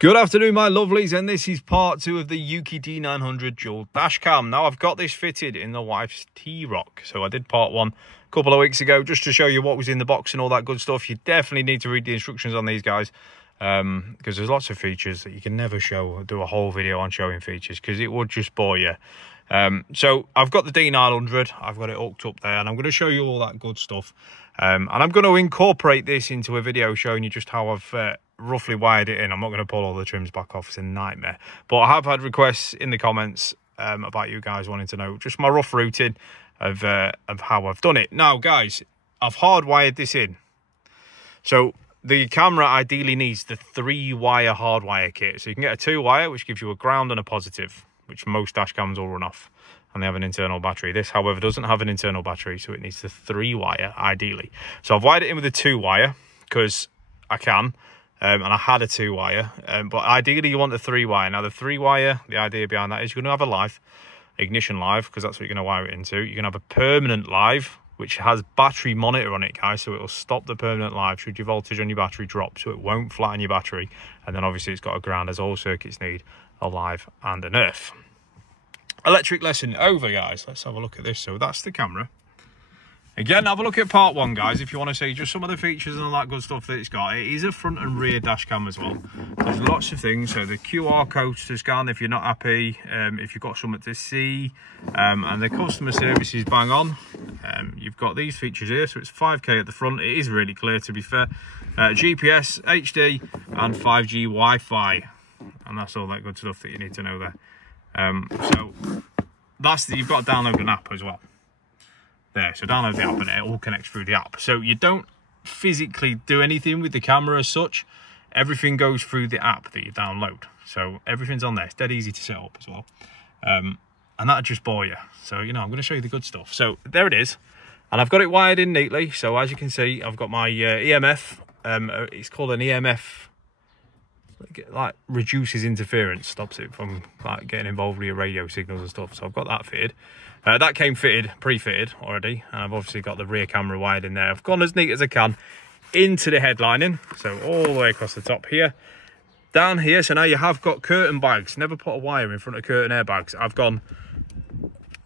Good afternoon, my lovelies, and this is part 2 of the Euki D900 dual dash cam. Now, I've got this fitted in the wife's T-Rock. So I did part 1 a couple of weeks ago just to show you what was in the box and all that good stuff. You definitely need to read the instructions on these guys because there's lots of features that you can never show, do a whole video on showing features because it would just bore you. So I've got the D900, I've got it hooked up there, and I'm going to show you all that good stuff. And I'm going to incorporate this into a video showing you just how I've roughly wired it in. I'm not going to pull all the trims back off, it's a nightmare. But I have had requests in the comments about you guys wanting to know just my rough routing of how I've done it. Now, guys, I've hardwired this in. So the camera ideally needs the 3-wire hardwire kit. So you can get a 2-wire, which gives you a ground and a positive, which most dash cams will run off, and they have an internal battery. This, however, doesn't have an internal battery, so it needs the 3-wire ideally. So I've wired it in with a 2-wire because I can, and I had a 2-wire, but ideally you want the 3-wire. Now the 3-wire, the idea behind that is you're going to have a live, ignition live, because that's what you're going to wire it into. You're going to have a permanent live, which has battery monitor on it, guys, so it will stop the permanent live should your voltage on your battery drop, so it won't flatten your battery. And then obviously it's got a ground, as all circuits need, a live and an earth. Electric lesson over, guys. Let's have a look at this. So that's the camera. Again, have a look at part 1, guys, if you want to see just some of the features and all that good stuff that it's got. It is a front and rear dash cam as well. There's lots of things. So the QR code to scan if you're not happy, if you've got something to see, and the customer service is bang on. You've got these features here, so it's 5K at the front. It is really clear, to be fair. GPS, HD, and 5G Wi-Fi, and that's all that good stuff that you need to know there. So you've got to download an app as well. There, so download the app and it all connects through the app. So you don't physically do anything with the camera as such. Everything goes through the app that you download. So everything's on there. It's dead easy to set up as well. And that'll just bore you. So, you know, I'm going to show you the good stuff. So there it is. And I've got it wired in neatly. So as you can see, I've got my EMF. It's called an EMF. Like reduces interference, stops it from like getting involved with your radio signals and stuff. So I've got that fitted. That came fitted, pre-fitted already, and I've obviously got the rear camera wired in there. I've gone as neat as I can into the headlining, so all the way across the top here, down here. So now you have got curtain bags. Never put a wire in front of curtain airbags. I've gone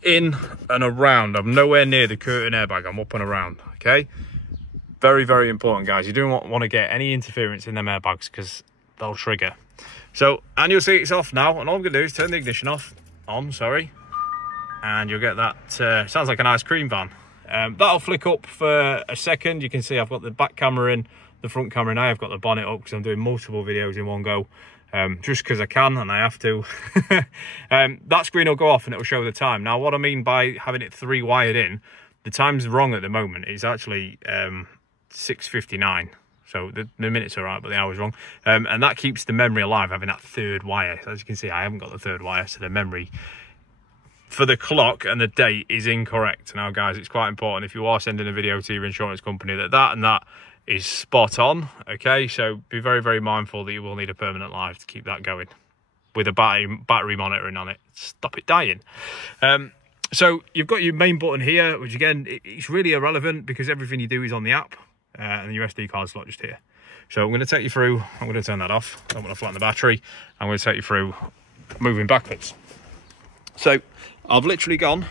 in and around. I'm nowhere near the curtain airbag. I'm up and around. Okay, very, very important, guys. You don't want to get any interference in them airbags because they'll trigger. So, and you'll see it's off now, and all I'm gonna do is turn the ignition off, and you'll get that, sounds like an ice cream van. That'll flick up for a second. You can see I've got the back camera in, the front camera now. I've got the bonnet up because I'm doing multiple videos in one go, just because I can and I have to. That screen will go off and it will show the time. Now, what I mean by having it 3-wired in, the time's wrong at the moment. It's actually 6:59. So the minutes are right, but the hour's wrong. And that keeps the memory alive, having that 3rd wire. So as you can see, I haven't got the 3rd wire, so the memory for the clock and the date is incorrect. Now, guys, it's quite important if you are sending a video to your insurance company that is spot on, okay? So be very, very mindful that you will need a permanent live to keep that going with a battery monitoring on it. Stop it dying. So you've got your main button here, which again, it's really irrelevant because everything you do is on the app. And your SD card slot just here. So I'm going to take you through, I'm going to turn that off, I don't want to flatten the battery. I'm going to take you through moving backwards. So I've literally gone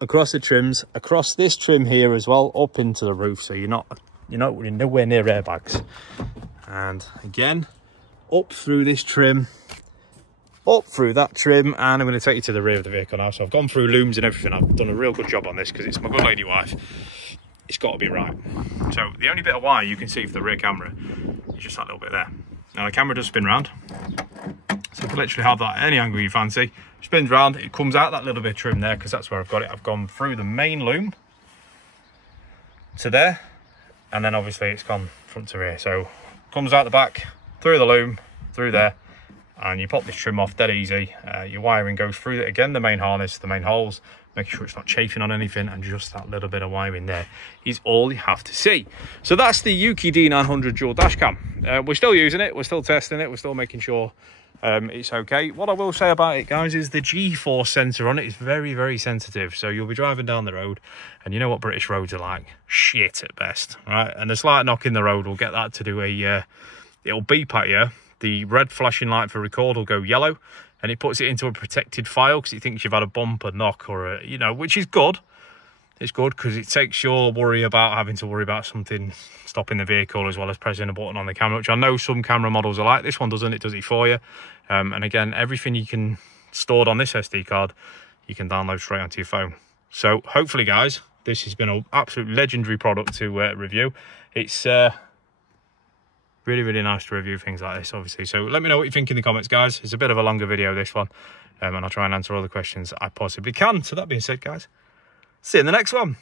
across the trims, across this trim here as well, up into the roof, so you're nowhere near airbags. And again, up through this trim, up through that trim, and I'm going to take you to the rear of the vehicle now. So I've gone through looms and everything. I've done a real good job on this because it's my good lady wife. It's got to be right. So the only bit of wire you can see for the rear camera is just that little bit there. Now the camera does spin round, so you can literally have that at any angle you fancy. Spins round, it comes out that little bit of trim there because that's where I've got it. I've gone through the main loom to there, and then obviously it's gone front to rear. So comes out the back, through the loom, through there, and you pop this trim off dead easy. Your wiring goes through it again, the main harness, the main holes, making sure it's not chafing on anything, and just that little bit of wiring there is all you have to see. So that's the Euki D900 dual dash cam. We're still using it, we're still testing it, we're still making sure it's okay. What I will say about it, guys, is the G-force sensor on it is very, very sensitive. So you'll be driving down the road, and you know what British roads are like, shit at best, right? And a slight knock in the road will get that to do a it'll beep at you. The red flashing light for record will go yellow, and it puts it into a protected file because it thinks you've had a bump, a knock, or a, you know, which is good. It's good because it takes your worry about having to worry about something stopping the vehicle as well as pressing a button on the camera, which I know some camera models are like. This one doesn't, it does it for you. And again, everything you can stored on this SD card, you can download straight onto your phone. So hopefully, guys, this has been an absolute legendary product to review. It's really, really nice to review things like this, obviously. So let me know what you think in the comments, guys. It's a bit of a longer video, this one. And I'll try and answer all the questions I possibly can. So that being said, guys, see you in the next one.